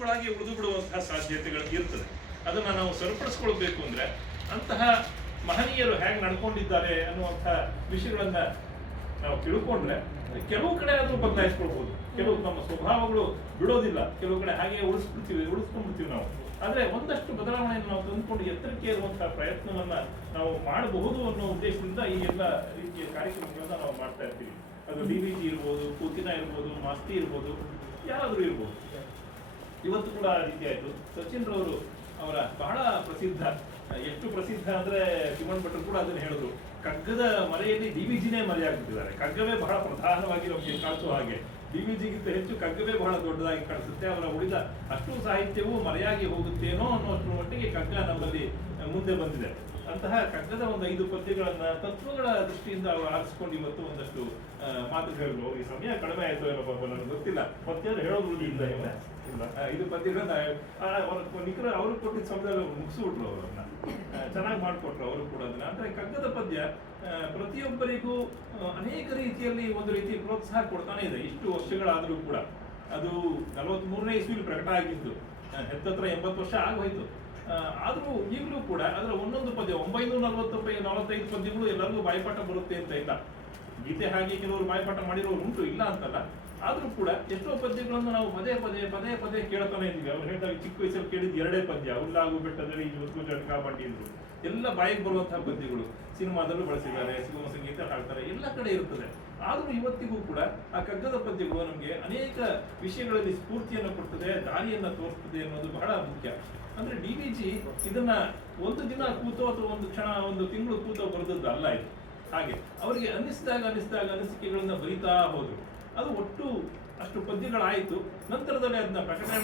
ತುಣುಕುಗಳಾಗಿ ಉಳಿದು ಬಿಡುವಂತಹ ಸಾಧ್ಯತೆಗಳು ಇರ್ತದೆ. ಅದನ್ನ ನಾವು ಸರಿಪಡಿಸ್ಕೊಳ್ಬೇಕು ಅಂದ್ರೆ ಅಂತಹ ಮಹನೀಯರು ಹೇಗೆ ನಡ್ಕೊಂಡಿದ್ದಾರೆ ಅನ್ನುವಂಥ ವಿಷಯಗಳನ್ನ ನಾವು ತಿಳ್ಕೊಂಡ್ರೆ ಕೆಲವು ಕಡೆ ಆದ್ರೂ ಬದಲಾಯಿಸ್ಕೊಳ್ಬಹುದು. ಕೆಲವು ನಮ್ಮ ಸ್ವಭಾವಗಳು ಬಿಡೋದಿಲ್ಲ, ಕೆಲವು ಕಡೆ ಹಾಗೆ ಉಳಿಸ್ಕೊಂಡ್ಬಿಡ್ತೀವಿ ನಾವು. ಆದ್ರೆ ಒಂದಷ್ಟು ಬದಲಾವಣೆಯನ್ನು ನಾವು ತಂದುಕೊಂಡು ಎತ್ತರಕ್ಕೆ ಇರುವಂತಹ ಪ್ರಯತ್ನವನ್ನ ನಾವು ಮಾಡಬಹುದು ಅನ್ನೋ ಉದ್ದೇಶದಿಂದ ಈ ಎಲ್ಲ ರೀತಿಯ ಕಾರ್ಯಕ್ರಮಗಳನ್ನ ನಾವು ಮಾಡ್ತಾ ಇರ್ತೀವಿ. ಅದು DVG ಇರ್ಬೋದು, ಕೂತಿನ ಇರ್ಬೋದು, ಮಾಸ್ತಿ ಇರ್ಬೋದು, ಯಾರಾದ್ರೂ ಇರ್ಬೋದು. ಇವತ್ತು ಕೂಡ ಆ ರೀತಿ ಆಯ್ತು. ಸಚಿನ್ ರವರು ಅವರ ಬಹಳ ಪ್ರಸಿದ್ಧ, ಎಷ್ಟು ಪ್ರಸಿದ್ಧ ಅಂದ್ರೆ ಶಿವನ್ ಭಟ್ರು ಕೂಡ ಅದನ್ನ ಹೇಳಿದ್ರು, ಕಗ್ಗದ ಮರೆಯಲ್ಲಿ DVGನೇ ಮರೆಯಾಗ್ಬಿಟ್ಟಿದ್ದಾರೆ. ಕಗ್ಗವೇ ಬಹಳ ಪ್ರಧಾನವಾಗಿ ನಮಗೆ ಕಾಣಿಸುವ ಹಾಗೆ, DVGಗಿಂತ ಹೆಚ್ಚು ಕಗ್ಗವೇ ಬಹಳ ದೊಡ್ಡದಾಗಿ ಕಾಣಿಸುತ್ತೆ. ಅವರ ಉಳಿದ ಅಷ್ಟು ಸಾಹಿತ್ಯವೂ ಮರೆಯಾಗಿ ಹೋಗುತ್ತೇನೋ ಅನ್ನೋಷ್ಟರ ಮಟ್ಟಿಗೆ ಕಗ್ಗ ನಮ್ಮಲ್ಲಿ ಮುಂದೆ ಬಂದಿದೆ. ಅಂತಹ ಕಗ್ಗದ ಒಂದು 5 ಪದ್ಯಗಳನ್ನ ತತ್ವಗಳ ದೃಷ್ಟಿಯಿಂದ ಅವರು ಆರಿಸಿಕೊಂಡು ಇವತ್ತು ಒಂದಷ್ಟು ಮಾತು ಹೇಳಿದ್ರು. ಅವ್ರಿಗೆ ಸಮಯ ಕಡಿಮೆ ಆಯ್ತು ಏನೋ ಪಾಪ, ನನಗೆ ಗೊತ್ತಿಲ್ಲ. ಪದ್ಯರು ಹೇಳೋದು ಇಲ್ಲ, ಇಲ್ಲ 5 ಪದ್ಯಗಳನ್ನ ನಿಖರ ಅವ್ರಿಗೆ ಕೊಟ್ಟಿದ್ದ ಸಮಯದಲ್ಲಿ ಮುಗಿಸ್ಬಿಟ್ರು. ಅವರನ್ನ ಚೆನ್ನಾಗಿ ಮಾಡಿಕೊಟ್ರು ಅವರು ಕೂಡ ಅದನ್ನ. ಅಂದ್ರೆ ಕಗ್ಗದ ಪದ್ಯ ಪ್ರತಿಯೊಬ್ಬರಿಗೂ ಅನೇಕ ರೀತಿಯಲ್ಲಿ ಒಂದು ರೀತಿ ಪ್ರೋತ್ಸಾಹ ಕೊಡ್ತಾನೆ ಇದೆ. ಇಷ್ಟು ವರ್ಷಗಳಾದರೂ ಕೂಡ. ಅದು 43ನೇ ಇಸ್ವಿಲಿ ಪ್ರಕಟ ಆಗಿದ್ದು, ಹತ್ತತ್ರ 80 ವರ್ಷ ಆಗೋಯ್ತು. ಆದ್ರೂ ಈಗಲೂ ಕೂಡ ಅದರ ಒಂದೊಂದು ಪದ್ಯ 945 ಪದ್ಯಗಳು ಎಲ್ಲರಿಗೂ ಬಾಯಿಪಾಠ ಬರುತ್ತೆ ಅಂತ ಇಲ್ಲ. ಗೀತೆ ಹಾಗೆ ಕೆಲವರು ಬಾಯಿಪಾಠ ಮಾಡಿರೋರು ಉಂಟು, ಇಲ್ಲ ಅಂತಲ್ಲ. ಆದ್ರೂ ಕೂಡ ಎಷ್ಟೋ ಪದ್ಯಗಳನ್ನು ನಾವು ಪದೇ ಕೇಳ್ತಾನೆ ಇದ್ದೀವಿ. ಅವ್ರು ಹೇಳಿದಾಗ ಚಿಕ್ಕ ವಯಸ್ಸಲ್ಲಿ ಕೇಳಿದ್ 2 ಪದ್ಯ, ಹುಲ್ಲಾಗು ಬೆಟ್ಟದಲ್ಲಿ ಇವತ್ತು ಜಟ್ಕಾ ಬಂಡಿದ್ರು, ಎಲ್ಲ ಬಾಯಿಗೆ ಬರುವಂತಹ ಪದ್ಯಗಳು. ಸಿನಿಮಾದಲ್ಲೂ ಬಳಸಿದ್ದಾರೆ, ಸುಗಮ ಸಂಗೀತ ಹಾಡ್ತಾರೆ, ಎಲ್ಲ ಕಡೆ ಇರ್ತದೆ. ಆದ್ರೂ ಇವತ್ತಿಗೂ ಕೂಡ ಆ ಕಗ್ಗದ ಪದ್ಯಗಳು ನಮಗೆ ಅನೇಕ ವಿಷಯಗಳಲ್ಲಿ ಸ್ಫೂರ್ತಿಯನ್ನು ಕೊಡ್ತದೆ, ದಾರಿಯನ್ನ ತೋರಿಸ್ತದೆ ಅನ್ನೋದು ಬಹಳ ಮುಖ್ಯ. ಅಂದ್ರೆ DVG ಇದನ್ನ ಒಂದು ದಿನ ಕೂತೋ ಅಥವಾ ಒಂದು ಕ್ಷಣ, ಒಂದು ತಿಂಗಳು ಕೂತೋ ಬರೆದದ್ದು ಅಲ್ಲ ಇದು. ಹಾಗೆ ಅವರಿಗೆ ಅನ್ನಿಸಿದಾಗ ಅನಿಸಿಕೆಗಳನ್ನ ಬರೀತಾ ಹೋದ್ರು. ಅದು ಒಟ್ಟು ಅಷ್ಟು ಪದ್ಯಗಳಾಯಿತು. ನಂತರದಲ್ಲಿ ಅದನ್ನ ಪ್ರಕಟಣೆ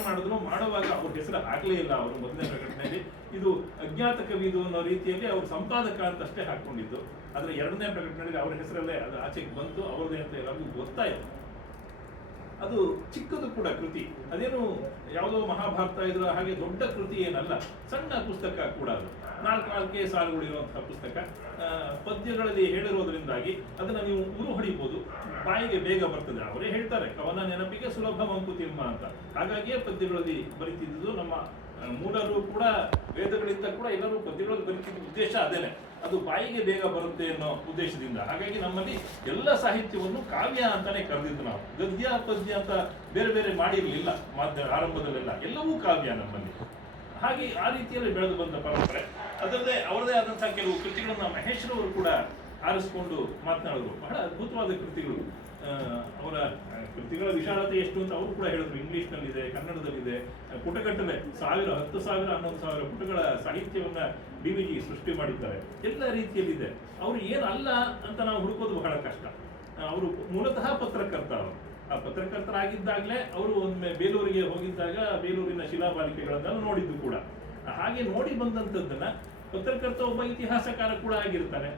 ಮಾಡುವಾಗ ಅವ್ರ ಹೆಸರು ಹಾಕಲೇ ಇಲ್ಲ. ಅವರು ಮೊದಲನೇ ಪ್ರಕಟಣೆಯಲ್ಲಿ ಇದು ಅಜ್ಞಾತ ಕವಿದು ಅನ್ನೋ ರೀತಿಯಲ್ಲಿ ಅವರು ಸಂಪಾದಕ ಅಂತಷ್ಟೇ ಹಾಕೊಂಡಿದ್ದು. ಆದ್ರೆ 2ನೇ ಪ್ರಕಟಣೆಯಲ್ಲಿ ಅವ್ರ ಹೆಸರಲ್ಲೇ ಅದು ಆಚೆಗೆ ಬಂತು, ಅವ್ರದೇ ಅಂತ ಎಲ್ಲರಿಗೂ ಗೊತ್ತಾಯಿತು. ಅದು ಚಿಕ್ಕದು ಕೂಡ ಕೃತಿ, ಅದೇನು ಯಾವುದೋ ಮಹಾಭಾರತ ಇದರ ಹಾಗೆ ದೊಡ್ಡ ಕೃತಿ ಏನಲ್ಲ, ಸಣ್ಣ ಪುಸ್ತಕ ಕೂಡ. ಅದು 4 ಸಾಲುಗಳಿರುವಂತಹ ಪುಸ್ತಕ. ಪದ್ಯಗಳಲ್ಲಿ ಹೇಳಿರೋದ್ರಿಂದಾಗಿ ಅದನ್ನ ನೀವು ಉರು ಹೊಡಿಬಹುದು, ಬಾಯಿಗೆ ಬೇಗ ಬರ್ತದೆ. ಅವರೇ ಹೇಳ್ತಾರೆ, ಕವನ ನೆನಪಿಗೆ ಸುಲಭ ಮಂಕುತಿಮ್ಮ ಅಂತ. ಹಾಗಾಗಿಯೇ ಪದ್ಯಗಳಲ್ಲಿ ಬರೀತಿದ್ದು. ನಮ್ಮ ಮೂಲರು ಕೂಡ ವೇದಗಳಿಂದ ಕೂಡ ಎಲ್ಲರೂ ಪದ್ಯಗಳಲ್ಲಿ ಬರೀತಿದ್ದ ಉದ್ದೇಶ ಅದೇನೆ, ಅದು ಬಾಯಿಗೆ ಬೇಗ ಬರುತ್ತೆ ಅನ್ನೋ ಉದ್ದೇಶದಿಂದ. ಹಾಗಾಗಿ ನಮ್ಮಲ್ಲಿ ಎಲ್ಲ ಸಾಹಿತ್ಯವನ್ನು ಕಾವ್ಯ ಅಂತಾನೆ ಕರೆದಿದ್ದು ನಾವು. ಗದ್ಯ ಪದ್ಯ ಅಂತ ಬೇರೆ ಬೇರೆ ಮಾಡಿರಲಿಲ್ಲ ಆರಂಭದಲ್ಲೆಲ್ಲ, ಎಲ್ಲವೂ ಕಾವ್ಯ ನಮ್ಮಲ್ಲಿ. ಹಾಗೆ ಆ ರೀತಿಯಲ್ಲಿ ಬೆಳೆದು ಬಂದ ಪರಂಪರೆ. ಅದಲ್ಲದೆ ಅವರದೇ ಆದಂತಹ ಕೆಲವು ಕೃತಿಗಳನ್ನ ಮಹೇಶ್ರವರು ಕೂಡ ಆರಿಸಿಕೊಂಡು ಮಾತನಾಡಿದ್ರು. ಬಹಳ ಅದ್ಭುತವಾದ ಕೃತಿಗಳು. ಅವರ ಕೃತಿಗಳ ವಿಶಾಲತೆ ಎಷ್ಟು ಅಂತ ಅವರು ಕೂಡ ಹೇಳಿದ್ರು. ಇಂಗ್ಲಿಷ್ನಲ್ಲಿದೆ, ಕನ್ನಡದಲ್ಲಿದೆ, ಪುಟಗಟ್ಟಲೆ 1000, 10,000, 11,000 ಪುಟಗಳ ಸಾಹಿತ್ಯವನ್ನ DVG ಸೃಷ್ಟಿ ಮಾಡಿದ್ದಾರೆ. ಎಲ್ಲ ರೀತಿಯಲ್ಲಿದೆ. ಅವರು ಏನಲ್ಲ ಅಂತ ನಾವು ಹುಡುಕೋದು ಬಹಳ ಕಷ್ಟ. ಅವರು ಮೂಲತಃ ಪತ್ರಕರ್ತ. ಅವರು ಆ ಪತ್ರಕರ್ತರಾಗಿದ್ದಾಗಲೇ ಅವರು ಒಮ್ಮೆ ಬೇಲೂರಿಗೆ ಹೋಗಿದ್ದಾಗ ಬೇಲೂರಿನ ಶಿಲಾಬಾಲಿಕೆಗಳನ್ನ ನೋಡಿದ್ದು ಕೂಡ. ಹಾಗೆ ನೋಡಿ ಬಂದಂಥದ್ದನ್ನ ಪತ್ರಕರ್ತ ಒಬ್ಬ ಇತಿಹಾಸಕಾರ ಕೂಡ ಆಗಿರ್ತಾನೆ.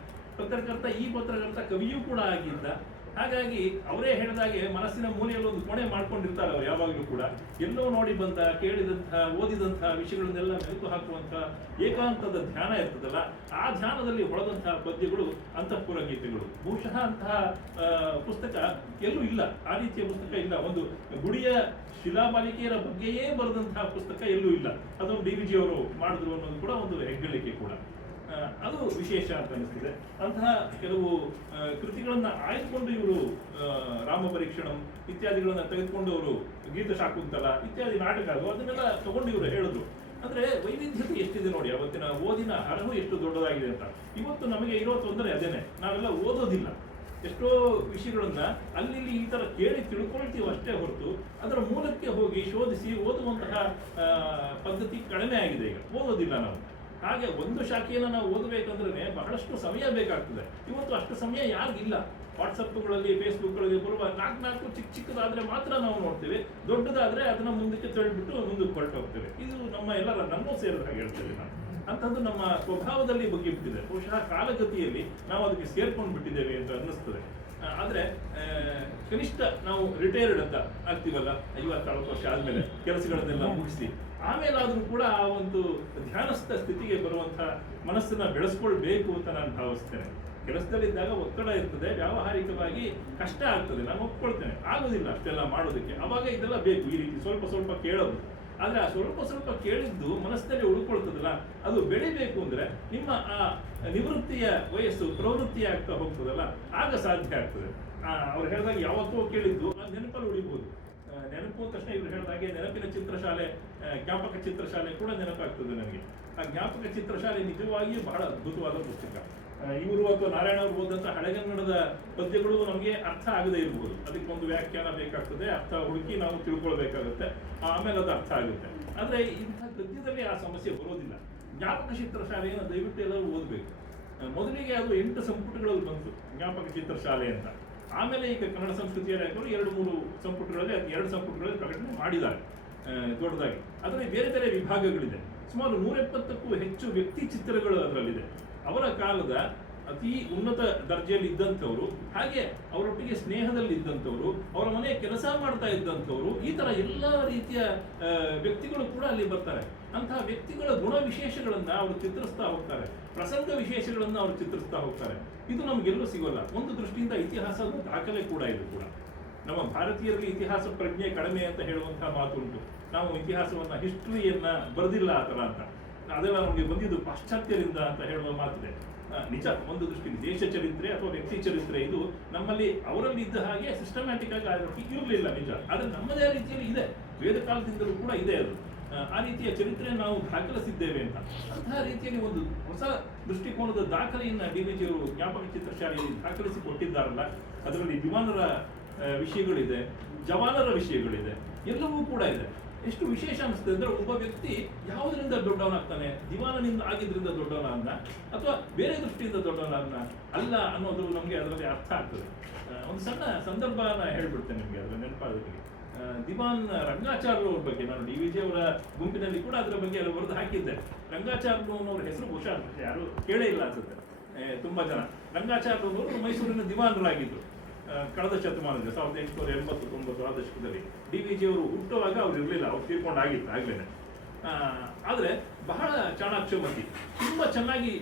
ಈ ಪತ್ರಕರ್ತ ಕವಿಯೂ ಕೂಡ ಆಗಿದ್ದ. ಹಾಗಾಗಿ ಅವರೇ ಹೇಳಿದಾಗೆ ಮನಸ್ಸಿನ ಮೂಲೆಯಲ್ಲಿ ಒಂದು ಕೊನೆ ಮಾಡ್ಕೊಂಡಿರ್ತಾರೆ ಅವರು ಯಾವಾಗಲೂ ಕೂಡ. ಎಲ್ಲೋ ನೋಡಿ ಬಂದ, ಕೇಳಿದಂತಹ, ಓದಿದಂತಹ ವಿಷಯಗಳನ್ನೆಲ್ಲ ಮೆಲುಕು ಹಾಕುವಂತಹ ಏಕಾಂತದ ಧ್ಯಾನ ಇರ್ತದಲ್ಲ, ಆ ಧ್ಯಾನದಲ್ಲಿ ಹೊಳೆದಂತಹ ಪದ್ಯಗಳು ಅಂತಃಪುರ ಗೀತೆಗಳು. ಬಹುಶಃ ಅಂತಹ ಪುಸ್ತಕ ಎಲ್ಲೂ ಇಲ್ಲ, ಆ ರೀತಿಯ ಪುಸ್ತಕ ಇಲ್ಲ. ಒಂದು ಗುಡಿಯ ಶಿಲಾಬಾಲಿಕೆಯರ ಬಗ್ಗೆಯೇ ಬರೆದಂತಹ ಪುಸ್ತಕ ಎಲ್ಲೂ ಇಲ್ಲ. ಅದೊಂದು DVG ಅವರು ಮಾಡಿದ್ರು ಅನ್ನೋದು ಕೂಡ ಒಂದು ಹೆಗ್ಗಳಿಕೆ ಕೂಡ. ಅದು ವಿಶೇಷ ಅಂತ ಅನಿಸ್ತಿದೆ. ಅಂತಹ ಕೆಲವು ಕೃತಿಗಳನ್ನ ಆಯ್ದುಕೊಂಡು ಇವರು ರಾಮ ಪರೀಕ್ಷಣಂ ಇತ್ಯಾದಿಗಳನ್ನ ತೆಗೆದುಕೊಂಡು ಅವರು ಗೀತ ಶಾಕುಂತಲ ಇತ್ಯಾದಿ ನಾಟಕ ಅದನ್ನೆಲ್ಲ ತಗೊಂಡು ಇವರು ಹೇಳಿದ್ರು. ಅಂದ್ರೆ ವೈವಿಧ್ಯತೆ ಎಷ್ಟಿದೆ ನೋಡಿ, ಅವತ್ತಿನ ಓದಿನ ಹರಹು ಎಷ್ಟು ದೊಡ್ಡದಾಗಿದೆ ಅಂತ. ಇವತ್ತು ನಮಗೆ ಇರೋ ತೊಂದರೆ ಅದೇನೆ, ನಾವೆಲ್ಲ ಓದೋದಿಲ್ಲ. ಎಷ್ಟೋ ವಿಷಯಗಳನ್ನ ಅಲ್ಲಿ ಈ ತರ ಕೇಳಿ ತಿಳ್ಕೊಳ್ತೀವಿ ಅಷ್ಟೇ ಹೊರತು ಅದರ ಮೂಲಕ್ಕೆ ಹೋಗಿ ಶೋಧಿಸಿ ಓದುವಂತಹ ಪದ್ಧತಿ ಕಡಿಮೆ ಆಗಿದೆ. ಈಗ ಓದೋದಿಲ್ಲ ನಾವು. ಹಾಗೆ ಒಂದು ಶಾಖೆಯನ್ನು ನಾವು ಓದಬೇಕಂದ್ರೆ ಬಹಳಷ್ಟು ಸಮಯ ಬೇಕಾಗ್ತದೆ. ಇವತ್ತು ಅಷ್ಟು ಸಮಯ ಯಾರಿಗಿಲ್ಲ. ವಾಟ್ಸಪ್ಗಳಲ್ಲಿ, ಫೇಸ್ಬುಕ್ಗಳಲ್ಲಿ ಬರುವ 4 ಚಿಕ್ಕದಾದ್ರೆ ಮಾತ್ರ ನಾವು ನೋಡ್ತೇವೆ. ದೊಡ್ಡದಾದ್ರೆ ಅದನ್ನ ಮುಂದಕ್ಕೆ ತಳ್ಳಿಬಿಟ್ಟು ಮುಂದಕ್ಕೆ ಹೊರಟೋಗ್ತೇವೆ. ಇದು ನನ್ನೂ ಸೇರಿದ ಹಾಗೆ ಹೇಳ್ತೇವೆ ನಾನು. ಅಂಥದ್ದು ನಮ್ಮ ಸ್ವಭಾವದಲ್ಲಿ ಬಗ್ಗಿಬಿಟ್ಟಿದೆ. ಬಹುಶಃ ಕಾಲಗತಿಯಲ್ಲಿ ನಾವು ಅದಕ್ಕೆ ಸೇರ್ಕೊಂಡು ಬಿಟ್ಟಿದ್ದೇವೆ ಅಂತ ಅನ್ನಿಸ್ತದೆ. ಆದ್ರೆ ಕನಿಷ್ಠ ನಾವು ರಿಟೈರ್ಡ್ ಅಂತ ಆಗ್ತೀವಲ್ಲ, 50-60 ವರ್ಷ ಆದ್ಮೇಲೆ ಕೆಲಸಗಳನ್ನೆಲ್ಲ ಮುಗಿಸಿ ಆಮೇಲಾದ್ರೂ ಕೂಡ ಆ ಒಂದು ಧ್ಯಾನಸ್ಥ ಸ್ಥಿತಿಗೆ ಬರುವಂತಹ ಮನಸ್ಸನ್ನ ಬೆಳೆಸ್ಕೊಳ್ಬೇಕು ಅಂತ ನಾನು ಭಾವಿಸ್ತೇನೆ. ಕೆಲಸದಲ್ಲಿದ್ದಾಗ ಒತ್ತಡ ಇರ್ತದೆ, ವ್ಯಾವಹಾರಿಕವಾಗಿ ಕಷ್ಟ ಆಗ್ತದೆ, ನಾನು ಒಪ್ಕೊಳ್ತೇನೆ, ಆಗೋದಿಲ್ಲ ಅಷ್ಟೆಲ್ಲ ಮಾಡೋದಕ್ಕೆ. ಅವಾಗ ಇದೆಲ್ಲ ಬೇಕು, ಈ ರೀತಿ ಸ್ವಲ್ಪ ಸ್ವಲ್ಪ ಕೇಳೋದು. ಆದ್ರೆ ಆ ಸ್ವಲ್ಪ ಸ್ವಲ್ಪ ಕೇಳಿದ್ದು ಮನಸ್ಸಿನಲ್ಲಿ ಉಳ್ಕೊಳ್ತದಲ್ಲ, ಅದು ಬೆಳಿಬೇಕು ಅಂದ್ರೆ ನಿಮ್ಮ ಆ ನಿವೃತ್ತಿಯ ವಯಸ್ಸು ಪ್ರವೃತ್ತಿ ಆಗ್ತಾ ಹೋಗ್ತದಲ್ಲ, ಆಗ ಸಾಧ್ಯ ಆಗ್ತದೆ. ಅವ್ರು ಹೇಳಿದಾಗ ಯಾವತ್ತೋ ಕೇಳಿದ್ದು ಅದು ನೆನಪಲ್ಲಿ ಉಳಿಬಹುದು. ನೆನಪು ಅಂದ ತಕ್ಷಣ ಇವ್ರು ಹೇಳಿದಾಗೆ ನೆನಪಿನ ಚಿತ್ರಶಾಲೆ, ಜ್ಞಾಪಕ ಚಿತ್ರಶಾಲೆ ಕೂಡ ನೆನಪಾಗ್ತದೆ ನನಗೆ. ಆ ಜ್ಞಾಪಕ ಚಿತ್ರಶಾಲೆ ನಿಜವಾಗಿಯೂ ಬಹಳ ಅದ್ಭುತವಾದ ಪುಸ್ತಕ. ಇವರು ಅಥವಾ ನಾರಾಯಣ ಅವರು ಓದಂತ ಹಳೆಗನ್ನಡದ ಪದ್ಯಗಳು ನಮಗೆ ಅರ್ಥ ಆಗದೇ ಇರಬಹುದು, ಅದಕ್ಕೆ ಒಂದು ವ್ಯಾಖ್ಯಾನ ಬೇಕಾಗ್ತದೆ, ಅರ್ಥ ಹುಡುಕಿ ನಾವು ತಿಳ್ಕೊಳ್ಬೇಕಾಗುತ್ತೆ, ಆಮೇಲೆ ಅದು ಅರ್ಥ ಆಗುತ್ತೆ. ಆದ್ರೆ ಇಂಥ ಗದ್ಯದಲ್ಲಿ ಆ ಸಮಸ್ಯೆ ಬರೋದಿಲ್ಲ. ಜ್ಞಾಪಕ ಚಿತ್ರಶಾಲೆಯನ್ನು ದಯವಿಟ್ಟು ಎಲ್ಲರೂ ಓದಬೇಕು. ಮೊದಲಿಗೆ ಅದು 8 ಸಂಪುಟಗಳಲ್ಲಿ ಬಂತು ಜ್ಞಾಪಕ ಚಿತ್ರಶಾಲೆ ಅಂತ. ಆಮೇಲೆ ಈಗ ಕನ್ನಡ ಸಂಸ್ಕೃತಿ ಇಲಾಖೆಯವರು 2-3 ಸಂಪುಟಗಳಲ್ಲಿ 2 ಸಂಪುಟಗಳಲ್ಲಿ ಪ್ರಕಟಣೆ ಮಾಡಿದ್ದಾರೆ ದೊಡ್ಡದಾಗಿ. ಅದರಲ್ಲಿ ಬೇರೆ ಬೇರೆ ವಿಭಾಗಗಳಿದೆ. ಸುಮಾರು 170ಕ್ಕೂ ಹೆಚ್ಚು ವ್ಯಕ್ತಿ ಚಿತ್ರಗಳು ಅದರಲ್ಲಿದೆ. ಅವರ ಕಾಲದ ಅತಿ ಉನ್ನತ ದರ್ಜೆಯಲ್ಲಿ ಇದ್ದಂಥವ್ರು, ಹಾಗೆ ಅವರೊಟ್ಟಿಗೆ ಸ್ನೇಹದಲ್ಲಿ ಇದ್ದಂಥವ್ರು, ಅವರ ಮನೆ ಕೆಲಸ ಮಾಡ್ತಾ ಇದ್ದಂಥವ್ರು, ಈ ತರ ಎಲ್ಲ ರೀತಿಯ ವ್ಯಕ್ತಿಗಳು ಕೂಡ ಅಲ್ಲಿ ಬರ್ತಾರೆ. ಅಂತಹ ವ್ಯಕ್ತಿಗಳ ಗುಣ ವಿಶೇಷಗಳನ್ನ ಅವರು ಚಿತ್ರಿಸ್ತಾ ಹೋಗ್ತಾರೆ, ಪ್ರಸಂಗ ವಿಶೇಷಗಳನ್ನ ಅವರು ಚಿತ್ರಿಸ್ತಾ ಹೋಗ್ತಾರೆ. ಇದು ನಮ್ಗೆಲ್ಲೂ ಸಿಗೋಲ್ಲ. ಒಂದು ದೃಷ್ಟಿಯಿಂದ ಇತಿಹಾಸದ ದಾಖಲೆ ಕೂಡ ಇದು ಕೂಡ. ನಮ್ಮ ಭಾರತೀಯರಲ್ಲಿ ಇತಿಹಾಸ ಪ್ರಜ್ಞೆ ಕಡಿಮೆ ಅಂತ ಹೇಳುವಂತಹ ಮಾತುಂಟು. ನಾವು ಇತಿಹಾಸವನ್ನ ಹಿಸ್ಟ್ರಿಯನ್ನ ಬರೆದಿಲ್ಲ ಆ ಥರ ಅಂತ. ಅದೆಲ್ಲ ನಮಗೆ ಬಂದಿದ್ದು ಪಾಶ್ಚಾತ್ಯರಿಂದ ಅಂತ ಹೇಳುವ ಮಾತಿದೆ. ನಿಜ, ಒಂದು ದೃಷ್ಟಿ ದೇಶ ಚರಿತ್ರೆ ಅಥವಾ ವ್ಯಕ್ತಿ ಚರಿತ್ರೆ ಇದು ನಮ್ಮಲ್ಲಿ ಅವರಲ್ಲಿ ಇದ್ದ ಹಾಗೆ ಸಿಸ್ಟಮ್ಯಾಟಿಕ್ ಆಗಿ ಇರಲಿಲ್ಲ, ನಿಜ. ಆದ್ರೆ ನಮ್ಮದೇ ರೀತಿಯಲ್ಲಿ ಇದೆ, ವೇದ ಕಾಲದಿಂದಲೂ ಕೂಡ ಇದೆ ಅದು. ಆ ರೀತಿಯ ಚರಿತ್ರೆಯನ್ನು ನಾವು ದಾಖಲಿಸಿದ್ದೇವೆ ಅಂತ. ಅಂತಹ ರೀತಿಯಲ್ಲಿ ಒಂದು ಹೊಸ ದೃಷ್ಟಿಕೋನದ ದಾಖಲೆಯನ್ನ DVG ಅವರು ಜ್ಞಾಪಕ ಚಿತ್ರಶಾಲೆಯಲ್ಲಿ ದಾಖಲಿಸಿ ಕೊಟ್ಟಿದ್ದಾರಲ್ಲ, ಅದರಲ್ಲಿ ದಿವಾನರ ವಿಷಯಗಳಿದೆ, ಜವಾನರ ವಿಷಯಗಳಿದೆ, ಎಲ್ಲವೂ ಕೂಡ ಇದೆ. ಎಷ್ಟು ವಿಶೇಷ ಅನಿಸ್ತದೆ ಅಂದ್ರೆ, ಒಬ್ಬ ವ್ಯಕ್ತಿ ಯಾವುದರಿಂದ ದೊಡ್ಡವನಾಗ್ತಾನೆ, ದಿವಾನನಿಂದ ಆಗಿದ್ರಿಂದ ದೊಡ್ಡವನಾದ್ನ ಅಥವಾ ಬೇರೆ ದೃಷ್ಟಿಯಿಂದ ದೊಡ್ಡವನಾದ್ನ ಅಲ್ಲ ಅನ್ನೋದು ನಮಗೆ ಅದರಲ್ಲಿ ಅರ್ಥ ಆಗ್ತದೆ. ಒಂದು ಸಣ್ಣ ಸಂದರ್ಭನ ಹೇಳ್ಬಿಡ್ತೇನೆ ನಿಮಗೆ, ಅದರ ನೆನಪಾದಕ್ಕೆ. ದಿವಾನ್ ರಂಗಾಚಾರ್ಲು ಅವ್ರ ಬಗ್ಗೆ ನಾನು DVG ಅವರ ಗುಂಪಿನಲ್ಲಿ ಕೂಡ ಅದರ ಬಗ್ಗೆ ಎಲ್ಲ ಬರೆದು ಹಾಕಿದ್ದೆ. ರಂಗಾಚಾರ್ಲು ಅನ್ನೋರ ಹೆಸರು ಬಹುಶಃ ಯಾರು ಕೇಳೇ ಇಲ್ಲ ಅನ್ಸುತ್ತೆ ತುಂಬಾ ಜನ. ರಂಗಾಚಾರ್ಲು ಅವರು ಮೈಸೂರಿನ ದಿವಾನರಾಗಿದ್ರು ಕಳೆದ ಶತಮಾನದಲ್ಲಿ 1880-90 ಆ ದಶಕದಲ್ಲಿ. DVG ಅವರು ಹುಟ್ಟುವಾಗ ಅವ್ರು ಇರಲಿಲ್ಲ, ಅವ್ರು ತೀರ್ಕೊಂಡಾಗಿತ್ತು ಆಗ್ಲೇನೆ. ಆದ್ರೆ ಬಹಳ ಚಾಣಾಕ್ಷಮತಿ, ತುಂಬಾ ಚೆನ್ನಾಗಿ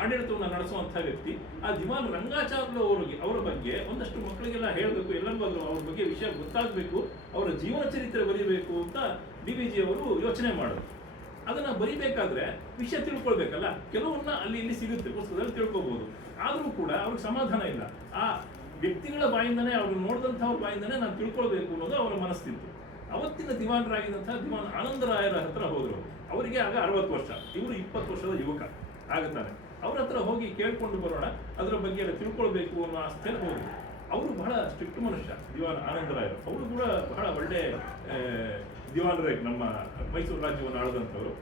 ಆಡಳಿತವನ್ನು ನಡೆಸುವಂಥ ವ್ಯಕ್ತಿ. ಆ ದಿವಾನ್ ರಂಗಾಚಾರ್ಲು ಅವರ ಬಗ್ಗೆ ಒಂದಷ್ಟು ಮಕ್ಕಳಿಗೆಲ್ಲ ಹೇಳಬೇಕು, ಎಲ್ಲರಿಗೂ ಅವ್ರ ಬಗ್ಗೆ ವಿಷಯ ಗೊತ್ತಾಗಬೇಕು, ಅವರ ಜೀವನ ಚರಿತ್ರೆ ಬರೀಬೇಕು ಅಂತ DVG ಅವರು ಯೋಚನೆ ಮಾಡಿದ್ರು. ಅದನ್ನ ಬರಿಬೇಕಾದ್ರೆ ವಿಷಯ ತಿಳ್ಕೊಳ್ಬೇಕಲ್ಲ, ಕೆಲವನ್ನ ಅಲ್ಲಿ ಇಲ್ಲಿ ಸಿಗುತ್ತೆ, ಪುಸ್ತಕದಲ್ಲಿ ತಿಳ್ಕೊಬಹುದು. ಆದ್ರೂ ಕೂಡ ಅವ್ರಿಗೆ ಸಮಾಧಾನ ಇಲ್ಲ. ಆ ವ್ಯಕ್ತಿಗಳ ಬಾಯಿಂದನೇ, ಅವ್ರು ನೋಡಿದಂಥವ್ರ ಬಾಯಿಂದನೇ ನಾನು ತಿಳ್ಕೊಳ್ಬೇಕು ಅನ್ನೋದು ಅವರ ಮನಸ್ಸಿತ್ತು. ಅವತ್ತಿನ ದಿವಾನರಾಗಿದ್ದಂತಹ ದಿವಾನ್ ಆನಂದರಾಯರ ಹತ್ರ ಹೋದ್ರು. ಅವರಿಗೆ ಆಗ 60 ವರ್ಷ, ಇವರು 20 ವರ್ಷದ ಯುವಕ ಆಗುತ್ತಾನೆ. ಅವ್ರ ಹತ್ರ ಹೋಗಿ ಕೇಳ್ಕೊಂಡು ಬರೋಣ, ಅದರ ಬಗ್ಗೆ ಎಲ್ಲ ತಿಳ್ಕೊಳ್ಬೇಕು ಅನ್ನೋ ಆಸ್ಥೆಯಲ್ಲಿ ಹೋದ್ರು. ಅವರು ಬಹಳ ಸ್ಟ್ರಿಕ್ಟ್ ಮನುಷ್ಯ ದಿವಾನ್ ಆನಂದರಾಯರು. ಅವರು ಕೂಡ ಬಹಳ ಒಳ್ಳೆ ದಿವಾನರೇ, ನಮ್ಮ ಮೈಸೂರು ರಾಜ್ಯವನ್ನು ಆಳದಂಥವ್ರು.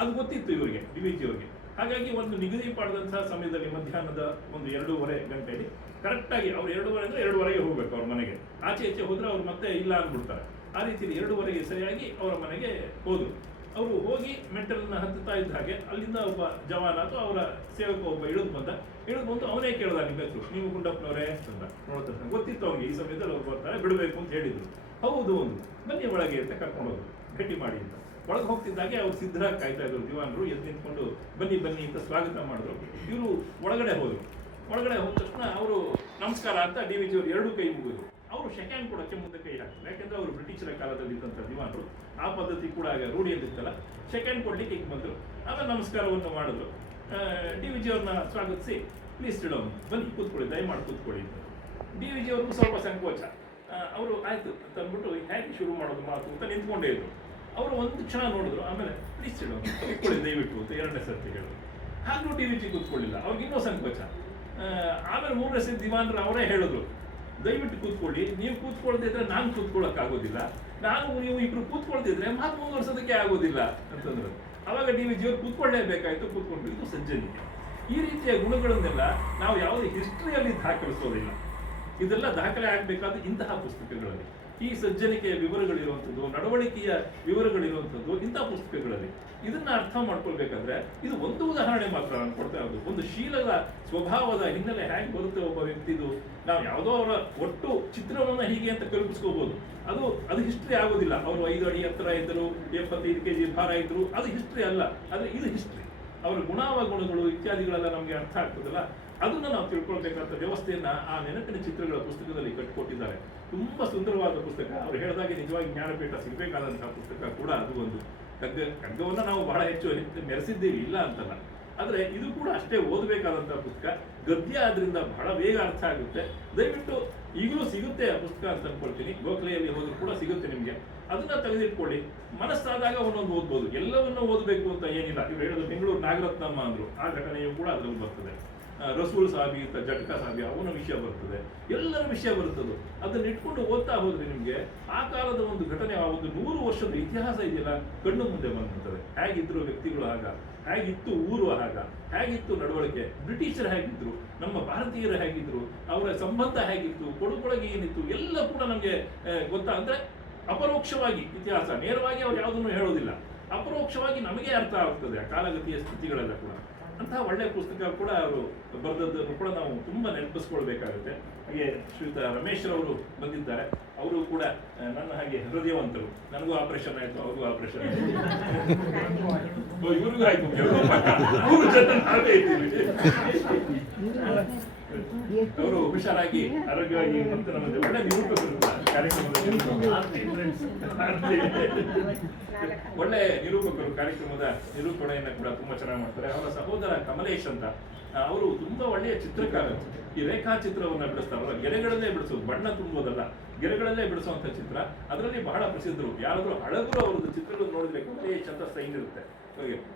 ಅದು ಗೊತ್ತಿತ್ತು ಇವರಿಗೆ, DVG ಅವರಿಗೆ. ಹಾಗಾಗಿ ಒಂದು ನಿಗದಿ ಮಾಡಿದಂತಹ ಸಮಯದಲ್ಲಿ ಮಧ್ಯಾಹ್ನದ ಒಂದು 2:30 ಗಂಟೆಯಲ್ಲಿ ಕರೆಕ್ಟಾಗಿ ಅವ್ರು 2:30 ಅಂದ್ರೆ 2:30ಗೆ ಹೋಗ್ಬೇಕು ಅವ್ರ ಮನೆಗೆ. ಆಚೆ ಈಚೆ ಹೋದ್ರೆ ಅವ್ರು ಮತ್ತೆ ಇಲ್ಲ ಅಂದ್ಬಿಡ್ತಾರೆ. ಆ ರೀತಿಯಲ್ಲಿ 2:30ಗೆ ಸರಿಯಾಗಿ ಅವರ ಮನೆಗೆ ಹೋದ್ರು. ಅವರು ಹೋಗಿ ಮೆಟ್ಟಲನ್ನ ಹತ್ತುತ್ತಾ ಇದ್ದ ಹಾಗೆ ಅಲ್ಲಿಂದ ಒಬ್ಬ ಜವಾನ ಅಥವಾ ಅವರ ಸೇವಕ ಒಬ್ಬ ಇಳಿದು ಬಂದು ಅವನೇ ಕೇಳ್ದ, ನಿಮ್ಮ ಹೆಸರು ನೀವು ಗುಂಡಪ್ಪನವರೇ ಅಂತ. ನೋಡ್ತಾರೆ, ಗೊತ್ತಿತ್ತು ಅವ್ರಿಗೆ ಈ ಸಮಯದಲ್ಲಿ ಅವ್ರು ಬರ್ತಾರೆ, ಬಿಡಬೇಕು ಅಂತ ಹೇಳಿದ್ರು. ಹೌದು, ಒಂದು ಬನ್ನಿ ಒಳಗೆ ಅಂತ ಕರ್ಕೊಂಡು ಹೋದ್ರು, ಭೇಟಿ ಮಾಡಿ ಅಂತ. ಒಳಗೆ ಹೋಗ್ತಿದ್ದಾಗೆ ಅವ್ರು ಸಿದ್ಧರಾಗಿ ಕಾಯ್ತಾ ಇದ್ರು ದಿವಾನರು. ಎದ್ದು ನಿಂತ್ಕೊಂಡು ಬನ್ನಿ ಬನ್ನಿ ಅಂತ ಸ್ವಾಗತ ಮಾಡಿದ್ರು. ಇವರು ಒಳಗಡೆ ಹೋದ್ರು. ಒಳಗಡೆ ಹೋದ ತಕ್ಷಣ ಅವರು ನಮಸ್ಕಾರ ಅಂತ DVG ಅವರು 2 ಕೈ ಮುಗಿದ್ರು. ಅವರು ಸೆಕೆಂಡ್ ಕೊಡೋಕ್ಕೆ ಮುಂದೆ ಕೈ ಹಾಕ್ತಾರೆ, ಯಾಕೆಂದ್ರೆ ಅವರು ಬ್ರಿಟಿಷರ ಕಾಲದಲ್ಲಿ ಇದ್ದಂಥ ದಿವಾನರು. ಆ ಪದ್ಧತಿ ಕೂಡ ಆಗ ರೂಢಿಯಲ್ಲಿತ್ತಲ್ಲ. ಸೆಕೆಂಡ್ ಕೊಡ್ಲಿಕ್ಕೆ ಈಗ ಬಂದರು. ಆಮೇಲೆ ನಮಸ್ಕಾರವನ್ನು ಮಾಡಿದ್ರು. DVG ಅವ್ರನ್ನ ಸ್ವಾಗತಿಸಿ, ಪ್ಲೀಸ್ ಸಿಡೌನ್, ಬನ್ನಿ ಕೂತ್ಕೊಳ್ಳಿ, ದಯಮಾಡಿ ಕೂತ್ಕೊಳ್ಳಿ ಅಂತ. DVG ಅವ್ರಿಗೂ ಸ್ವಲ್ಪ ಸಂಕೋಚ. ಅವರು ಆಯ್ತು ಅಂತ ಅಂದ್ಬಿಟ್ಟು ಹೇಗೆ ಶುರು ಮಾಡೋದು ಮಾತು ಅಂತ ನಿಂತ್ಕೊಂಡೇ ಇದ್ರು. ಅವರು ಒಂದು ಕ್ಷಣ ನೋಡಿದ್ರು, ಆಮೇಲೆ ಪ್ಲೀಸ್ ಸಿಡೌನ್, ಕೂತ್ಕೊಳ್ಳಿ ದಯವಿಟ್ಟು ಅಂತ 2ನೇ ಸರ್ತಿ ಹೇಳಿದ್ರು. ಹಾಗೂ DVG ಕೂತ್ಕೊಳ್ಳಿಲ್ಲ, ಅವ್ರಿಗೆ ಇನ್ನೂ ಸಂಕೋಚ. ಆಮೇಲೆ 3ನೇ ಸರ್ತಿ ದಿವಾನರು ಅವರೇ ಹೇಳಿದ್ರು, ದಯವಿಟ್ಟು ಕೂತ್ಕೊಳ್ಳಿ, ನೀವು ಕೂತ್ಕೊಳ್ದಿದ್ರೆ ನಾನು ಕೂತ್ಕೊಳ್ಳೋಕ್ಕಾಗೋದಿಲ್ಲ, ನೀವು ಇಬ್ರು ಕೂತ್ಕೊಳ್ತಿದ್ರೆ ಮಾತು ಮುಂದುವರ್ಸೋದಕ್ಕೆ ಆಗೋದಿಲ್ಲ ಅಂತಂದ್ರು. ಅವಾಗ DVG ಅವರು ಕೂತ್ಕೊಳ್ಳೇಬೇಕಾಯ್ತು, ಕೂತ್ಕೊಂಡು. ಇದು ಸಜ್ಜನಿಕೆ. ಈ ರೀತಿಯ ಗುಣಗಳನ್ನೆಲ್ಲ ನಾವು ಯಾವುದೇ ಹಿಸ್ಟ್ರಿಯಲ್ಲಿ ದಾಖಲಿಸೋದಿಲ್ಲ. ಇದೆಲ್ಲ ದಾಖಲೆ ಆಗಬೇಕಾದ ಇಂತಹ ಪುಸ್ತಕಗಳಲ್ಲಿ. ಈ ಸಜ್ಜನಿಕೆಯ ವಿವರಗಳಿರುವಂಥದ್ದು, ನಡವಳಿಕೆಯ ವಿವರಗಳಿರುವಂಥದ್ದು ಇಂತಹ ಪುಸ್ತಕಗಳಲ್ಲಿ. ಇದನ್ನ ಅರ್ಥ ಮಾಡ್ಕೊಳ್ಬೇಕಾದ್ರೆ ಇದು ಒಂದು ಉದಾಹರಣೆ ಮಾತ್ರ ನಾನು ಕೊಡ್ತಾ ಇರೋದು. ಒಂದು ಶೀಲದ ಸ್ವಭಾವದ ಹಿನ್ನೆಲೆ ಹೇಗೆ ಬರುತ್ತೆ ಒಬ್ಬ ವ್ಯಕ್ತಿದು. ನಾವು ಯಾವುದೋ ಅವರ ಒಟ್ಟು ಚಿತ್ರವನ್ನು ಹೀಗೆ ಅಂತ ಕಲ್ಪಿಸ್ಕೋಬಹುದು. ಅದು ಹಿಸ್ಟ್ರಿ ಆಗೋದಿಲ್ಲ. ಅವರು 5 ಅಡಿ ಎತ್ತರ ಇದ್ದರು, 75 kg ಭಾರ ಇದ್ರು, ಅದು ಹಿಸ್ಟ್ರಿ ಅಲ್ಲ. ಆದರೆ ಇದು ಹಿಸ್ಟ್ರಿ. ಅವರ ಗುಣಾವಗುಣಗಳು ಇತ್ಯಾದಿಗಳೆಲ್ಲ ನಮಗೆ ಅರ್ಥ ಆಗ್ತದಲ್ಲ, ಅದನ್ನು ನಾವು ತಿಳ್ಕೊಳ್ಬೇಕಾದ ವ್ಯವಸ್ಥೆಯನ್ನ ಆ ನೆನಪಿನ ಚಿತ್ರಗಳ ಪುಸ್ತಕದಲ್ಲಿ ಕಟ್ಟಿಕೊಟ್ಟಿದ್ದಾರೆ. ತುಂಬಾ ಸುಂದರವಾದ ಪುಸ್ತಕ. ಅವ್ರು ಹೇಳಿದಾಗೆ ನಿಜವಾಗಿ ಜ್ಞಾನಪೀಠ ಸಿಗಬೇಕಾದಂತಹ ಪುಸ್ತಕ ಕೂಡ ಅದು ಒಂದು. ಕಗ್ಗವನ್ನ ನಾವು ಬಹಳ ಹೆಚ್ಚು ಮೆರೆಸಿದ್ದೀವಿ, ಇಲ್ಲ ಅಂತಲ್ಲ, ಆದ್ರೆ ಇದು ಕೂಡ ಅಷ್ಟೇ ಓದಬೇಕಾದಂತಹ ಪುಸ್ತಕ. ಗದ್ಯ ಆದ್ರಿಂದ ಬಹಳ ಬೇಗ ಅರ್ಥ ಆಗುತ್ತೆ. ದಯವಿಟ್ಟು ಈಗಲೂ ಸಿಗುತ್ತೆ ಆ ಪುಸ್ತಕ ಅಂತ ಅನ್ಕೊಳ್ತೀನಿ. ಗೋಖಲೆಯಲ್ಲಿ ಹೋದ್ರೂ ಕೂಡ ಸಿಗುತ್ತೆ ನಿಮ್ಗೆ. ಅದನ್ನ ತೆಗೆದಿಟ್ಕೊಳ್ಳಿ. ಮನಸ್ಸಾದಾಗ ಒಂದೊಂದು ಓದ್ಬೋದು, ಎಲ್ಲವನ್ನೂ ಓದಬೇಕು ಅಂತ ಏನಿಲ್ಲ. ಇವ್ರು ಹೇಳೋದು ಬೆಂಗಳೂರು ನಾಗರತ್ನಮ್ಮ ಅಂದ್ರು, ಆ ಘಟನೆಯು ಕೂಡ ಅದ್ರಲ್ಲಿ ಬರ್ತದೆ. ರಸೂಲ್ ಸಾಬಿ ಅಂತ ಜಟ್ಕಾ ಸಾಬಿ ಅವನ ವಿಷಯ ಬರ್ತದೆ, ಎಲ್ಲರ ವಿಷಯ ಬರ್ತದೆ. ಅದನ್ನ ಇಟ್ಕೊಂಡು ಓದ್ತಾ ಹೋದ್ರೆ ನಿಮ್ಗೆ ಆ ಕಾಲದ ಒಂದು ಘಟನೆ, ಆ ಒಂದು 100 ವರ್ಷದ ಇತಿಹಾಸ ಇದೆಯಲ್ಲ ಕಣ್ಣು ಮುಂದೆ ಬಂದಿರ್ತದೆ. ಹೇಗಿದ್ರು ವ್ಯಕ್ತಿಗಳು ಆಗ, ಹೇಗಿತ್ತು ಊರು ಆಗ, ಹೇಗಿತ್ತು ನಡವಳಿಕೆ, ಬ್ರಿಟಿಷರು ಹೇಗಿದ್ರು, ನಮ್ಮ ಭಾರತೀಯರು ಹೇಗಿದ್ರು, ಅವರ ಸಂಬಂಧ ಹೇಗಿತ್ತು, ಕೊಡುಗೊಳಗೆ ಏನಿತ್ತು, ಎಲ್ಲ ಕೂಡ ನಮ್ಗೆ ಗೊತ್ತಾ. ಅಂದ್ರೆ ಅಪರೋಕ್ಷವಾಗಿ ಇತಿಹಾಸ, ನೇರವಾಗಿ ಅವ್ರು ಯಾವುದನ್ನು ಹೇಳೋದಿಲ್ಲ, ಅಪರೋಕ್ಷವಾಗಿ ನಮಗೆ ಅರ್ಥ ಆಗ್ತದೆ ಆ ಕಾಲಗತಿಯ ಸ್ಥಿತಿಗಳೆಲ್ಲ ಕೂಡ. ಅಂತಹ ಒಳ್ಳೆಯ ಪುಸ್ತಕ ಕೂಡ ಅವರು ಬರೆದದ್ದನ್ನು ಕೂಡ ನಾವು ತುಂಬಾ ನೆನಪಿಸ್ಕೊಳ್ಬೇಕಾಗುತ್ತೆ. ಹಾಗೆ ಶ್ರೀಯುತ ರಮೇಶ್ ಅವರು ಬಂದಿದ್ದಾರೆ. ಅವರು ಕೂಡ ನನ್ನ ಹಾಗೆ ಹೃದಯವಂತರು. ನನಗೂ ಆಪರೇಷನ್ ಆಯ್ತು, ಅವ್ರಿಗೂ ಆಪರೇಷನ್ ಆಯ್ತು, ಇವ್ರಿಗೂ ಆಯ್ತು, 3 ಜನ ನಾವೇ ಇದ್ದೀವಿ. ಅವರು ಹುಷಾರಾಗಿ ಆರೋಗ್ಯವಾಗಿ ಮತ್ತು ನಮ್ಮಲ್ಲಿ ಒಳ್ಳೆ ನಿರೂಪಕರು ಒಳ್ಳೆ ನಿರೂಪಕರು ಕಾರ್ಯಕ್ರಮದ ನಿರೂಪಣೆಯನ್ನ ಕೂಡ ತುಂಬಾ ಚೆನ್ನಾಗಿ ಮಾಡ್ತಾರೆ. ಅವರ ಸಹೋದರ ಕಮಲೇಶ್ ಅಂತ, ಅವರು ತುಂಬಾ ಒಳ್ಳೆಯ ಚಿತ್ರಕಾರರು. ಈ ರೇಖಾಚಿತ್ರವನ್ನ ಬಿಡಿಸ್ತಾರಲ್ಲ, ಗೆರೆಗಳಲ್ಲೇ ಬಿಡಿಸೋದು, ಬಣ್ಣ ತುಂಬೋದಲ್ಲ, ಗೆರೆಗಳಲ್ಲೇ ಬಿಡಿಸುವಂತ ಚಿತ್ರ, ಅದರಲ್ಲಿ ಬಹಳ ಪ್ರಸಿದ್ಧರು. ಯಾರಾದ್ರೂ ಹಳಗರು ಅವರದ್ದು ಚಿತ್ರಗಳು ನೋಡಿದ್ರೆ ಕಮಲೇಶ್ ಅಂತ ಸೈನ್ ಇರುತ್ತೆ.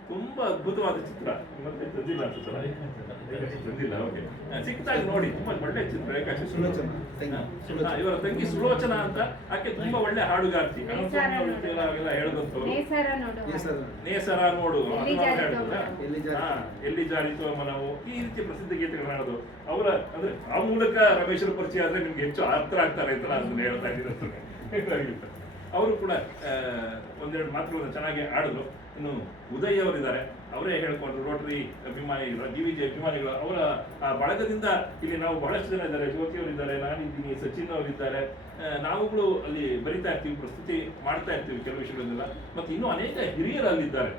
ತುಂಬಾ ಅದ್ಭುತವಾದ ಚಿತ್ರ. ಮತ್ತೆ ತಂದಿಲ್ಲ ಅನ್ಸುತ್ತಲ್ಲ, ತಂದಿಲ್ಲ. ಓಕೆ, ಸಿಕ್ತಾಗಿ ನೋಡಿ, ತುಂಬಾ ಒಳ್ಳೆ ಚಿತ್ರ, ರೇಖಾಚಿತ್ರ. ಇವರ ತಂಗಿ ಸುಲೋಚನಾ ಅಂತ, ಆಕೆ ತುಂಬಾ ಒಳ್ಳೆ ಹಾಡುಗಾರ್ತಿ. ಎಲ್ಲ ಹೇಳಿದಂತವ್ರು. ನೇಸರ ನೋಡು ಎಲ್ಲಿ ಜಾರಿತು ನಾವು, ಈ ರೀತಿ ಪ್ರಸಿದ್ಧ ಗೀತೆಗಳನ್ನ ಹೇಳೋದು ಅವರ. ಅಂದ್ರೆ ಆ ಮೂಲಕ ರಮೇಶ್ವರ ಪರಿಚಯ ಆದ್ರೆ ನಿಮ್ಗೆ ಹೆಚ್ಚು ಅರ್ಥ ಆಗ್ತಾರೆ ಅಂತ ಅದನ್ನ ಹೇಳ್ತಾ ಇದ್ದೀನಿ. ಅವರು ಕೂಡ ಒಂದೆರಡು ಮಾತುಗಳನ್ನು ಚೆನ್ನಾಗಿ ಆಡಿದ್ರು. ಇನ್ನು ಉದಯ್ ಅವರಿದ್ದಾರೆ, ಅವರೇ ಹೇಳ್ಕೊಂಡ್ರು, ರೋಟರಿ ಅಭಿಮಾನಿಗಳು, DVJ ಅಭಿಮಾನಿಗಳು. ಅವರ ಆ ಬಳಗದಿಂದ ಇಲ್ಲಿ ನಾವು ಬಹಳಷ್ಟು ಜನ ಇದ್ದಾರೆ. ಜ್ಯೋತಿ ಅವರಿದ್ದಾರೆ, ನಾನಿದ್ದೀನಿ, ಸಚಿನ್ ಅವರಿದ್ದಾರೆ. ನಾವುಗಳು ಅಲ್ಲಿ ಬರಿತಾ ಇರ್ತೀವಿ, ಪ್ರಸ್ತುತಿ ಮಾಡ್ತಾ ಇರ್ತೀವಿ ಕೆಲವು ವಿಷಯಗಳನ್ನೆಲ್ಲ. ಮತ್ತೆ ಇನ್ನೂ ಅನೇಕ ಹಿರಿಯರು ಅಲ್ಲಿದ್ದಾರೆ.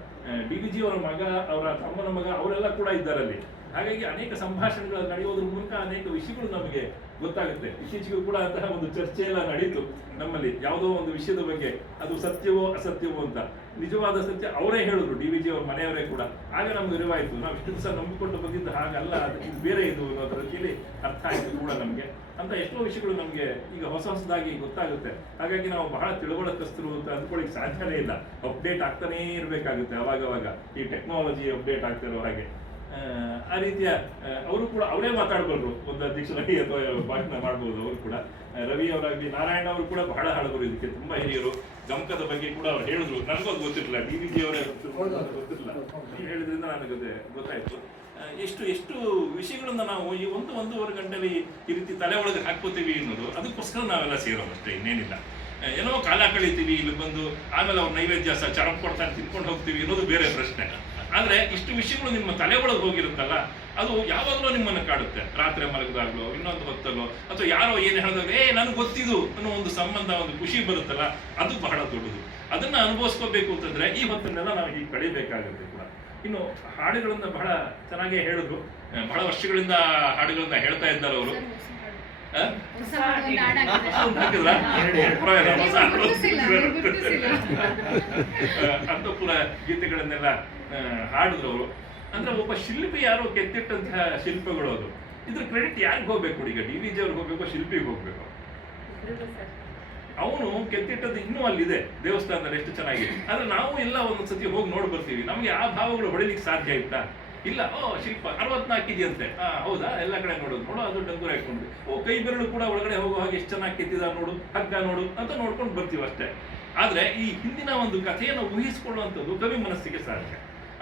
DVJ ಅವರ ಮಗ, ಅವರ ತಮ್ಮನ ಮಗ, ಅವರೆಲ್ಲ ಕೂಡ ಇದ್ದಾರೆ ಅಲ್ಲಿ. ಹಾಗಾಗಿ ಅನೇಕ ಸಂಭಾಷಣೆಗಳು ನಡೆಯೋದ್ರ ಮೂಲಕ ಅನೇಕ ವಿಷಯಗಳು ನಮಗೆ ಗೊತ್ತಾಗುತ್ತೆ. ಇತ್ತೀಚೆಗೂ ಕೂಡ ಅಂತಹ ಒಂದು ಚರ್ಚೆ ಎಲ್ಲ ನಡೀತು ನಮ್ಮಲ್ಲಿ, ಯಾವುದೋ ಒಂದು ವಿಷಯದ ಬಗ್ಗೆ, ಅದು ಸತ್ಯವೋ ಅಸತ್ಯವೋ ಅಂತ. ನಿಜವಾದ ಸತ್ಯ ಅವರೇ ಹೇಳಿದ್ರು, DVJ ಅವ್ರ ಮನೆಯವರೇ ಕೂಡ. ಆಗ ನಮ್ಗೆ ಅರಿವಾಯ್ತು, ನಾವು ಇಷ್ಟು ದಿವಸ ನಂಬಿಕೊಂಡು ಬಂದಿದ್ದು ಹಾಗಲ್ಲ, ಇದು ಬೇರೆ ಇದು ಅನ್ನೋ ರೀತಿಯಲ್ಲಿ ಅರ್ಥ ಆಯ್ತು ಕೂಡ ನಮ್ಗೆ. ಅಂತ ಎಷ್ಟೋ ವಿಷಯಗಳು ನಮ್ಗೆ ಈಗ ಹೊಸದಾಗಿ ಗೊತ್ತಾಗುತ್ತೆ. ಹಾಗಾಗಿ ನಾವು ಬಹಳ ತಿಳುವಳಿಕಸ್ತರು ಅಂತ ಅಂದ್ಕೊಳ್ಳಿಕ್ಕೆ ಸಾಧ್ಯನೇ ಇಲ್ಲ. ಅಪ್ಡೇಟ್ ಆಗ್ತಾನೇ ಇರಬೇಕಾಗುತ್ತೆ ಅವಾಗವಾಗ, ಈ ಟೆಕ್ನಾಲಜಿ ಅಪ್ಡೇಟ್ ಆಗ್ತಿರೋ ಹಾಗೆ. ಆ ರೀತಿಯ ಅವರು ಕೂಡ ಅವರೇ ಮಾತಾಡ್ಬಲ್ರು, ಒಂದು ಅಧ್ಯಕ್ಷರಾಗಿ ಅಥವಾ ಭಾಷಣ ಮಾಡ್ಬೋದು ಅವರು ಕೂಡ. ರವಿ ಅವರಾಗ್ಲಿ, ನಾರಾಯಣ ಅವರು ಕೂಡ ಬಹಳ ಹಳಬರು, ಇದಕ್ಕೆ ತುಂಬಾ ಹಿರಿಯರು. ಗಮಕದ ಬಗ್ಗೆ ಕೂಡ ಅವ್ರು ಹೇಳಿದ್ರು, ನನಗೂ ಅದು ಗೊತ್ತಿರಲಿಲ್ಲ. DVJ ಅವರೇ ಗೊತ್ತಿರಲಿಲ್ಲ, ನೀವು ಹೇಳಿದ್ರಿಂದ ನನಗೆ ಗೊತ್ತಾಯ್ತು. ಎಷ್ಟು ವಿಷಯಗಳನ್ನ ನಾವು ಈ 1-1.5 ಗಂಟೆಲಿ ಈ ರೀತಿ ತಲೆ ಒಳಗೆ ಹಾಕ್ಕೋತೀವಿ ಅನ್ನೋದು. ಅದಕ್ಕೋಸ್ಕರ ನಾವೆಲ್ಲ ಸೇರೋದು ಅಷ್ಟೇ, ಇನ್ನೇನಿಲ್ಲ. ಏನೋ ಕಾಲ ಕಳಿತೀವಿ ಇಲ್ಲಿ ಬಂದು, ಆಮೇಲೆ ಅವ್ರ ನೈವೇದ್ಯ ಚರಪ್ ಕೊಡ್ತಾರೆ, ತಿನ್ಕೊಂಡು ಹೋಗ್ತೀವಿ ಅನ್ನೋದು ಬೇರೆ ಪ್ರಶ್ನೆ. ಆದ್ರೆ ಇಷ್ಟು ವಿಷಯಗಳು ನಿಮ್ಮ ತಲೆ ಒಳಗೆ ಹೋಗಿರುತ್ತಲ್ಲ, ಅದು ಯಾವಾಗಲೂ ನಿಮ್ಮನ್ನು ಕಾಡುತ್ತೆ. ರಾತ್ರಿ ಮಲಗದಾಗ್ಲೋ, ಇನ್ನೊಂದು ಹೊತ್ತಲ್ಲೋ, ಅಥವಾ ಯಾರೋ ಏನು ಹೇಳಿದಾಗ ನನಗೆ ಗೊತ್ತಿದ್ದು ಅನ್ನೋ ಒಂದು ಸಂಬಂಧ, ಒಂದು ಖುಷಿ ಬರುತ್ತಲ್ಲ, ಅದು ಬಹಳ ದೊಡ್ಡದು. ಅದನ್ನ ಅನುಭವಿಸ್ಕೋಬೇಕು ಅಂತಂದ್ರೆ ಈ ಹೊತ್ತನ್ನೆಲ್ಲ ನಾವು ಹೀಗೆ ಕಳಿಬೇಕಾಗುತ್ತೆ ಕೂಡ. ಇನ್ನು ಹಾಡುಗಳನ್ನ ಬಹಳ ಚೆನ್ನಾಗೇ ಹೇಳಿದ್ರು. ಬಹಳ ವರ್ಷಗಳಿಂದ ಹಾಡುಗಳನ್ನ ಹೇಳ್ತಾ ಇದ್ದಾರೆ ಅವರು. ಅಂತಪುರ ಗೀತೆಗಳನ್ನೆಲ್ಲ ಹಾಡಿದ್ರು ಅವರು. ಅಂದ್ರೆ ಒಬ್ಬ ಶಿಲ್ಪಿ ಯಾರೋ ಕೆತ್ತಿಟ್ಟಂತಹ ಶಿಲ್ಪಗಳು ಅದು. ಇದ್ರ ಕ್ರೆಡಿಟ್ ಯಾರಿಗೆ ಹೋಗ್ಬೇಕು? ಈಗ DVJ ಅವ್ರಿಗೆ ಹೋಗ್ಬೇಕು, ಶಿಲ್ಪಿಗೆ ಹೋಗ್ಬೇಕು? ಅವನು ಕೆತ್ತಿಟ್ಟದ್ದು ಇನ್ನೂ ಅಲ್ಲಿದೆ ದೇವಸ್ಥಾನದಲ್ಲಿ, ಎಷ್ಟು ಚೆನ್ನಾಗಿದೆ. ಆದ್ರೆ ನಾವು ಎಲ್ಲ ಒಂದೊಂದ್ಸತಿ ಹೋಗಿ ನೋಡಿ ಬರ್ತೀವಿ. ನಮ್ಗೆ ಆ ಭಾವಗಳು ಹೊಡಿಲಿಕ್ಕೆ ಸಾಧ್ಯ ಇತ್ತಾ? ಇಲ್ಲ. ಶಿಲ್ಪ 64 ಇದೆಯಂತೆ, ಹೌದಾ, ಎಲ್ಲ ಕಡೆ ನೋಡು, ಅದು ಡಂಗೂರ ಹಾಕೊಂಡು, ಕೈ ಬೆರಳು ಕೂಡ ಒಳಗಡೆ ಹೋಗೋ ಹಾಗೆ ಎಷ್ಟು ಚೆನ್ನಾಗಿ ಕೆತ್ತಿದ ನೋಡು, ಹಗ್ಗ ನೋಡು ಅಂತ ನೋಡ್ಕೊಂಡು ಬರ್ತೀವಿ ಅಷ್ಟೇ. ಆದ್ರೆ ಈ ಹಿಂದಿನ ಒಂದು ಕಥೆಯನ್ನು ಊಹಿಸಿಕೊಳ್ಳುವಂಥದ್ದು ಕವಿ ಮನಸ್ಸಿಗೆ ಸಾಧ್ಯ.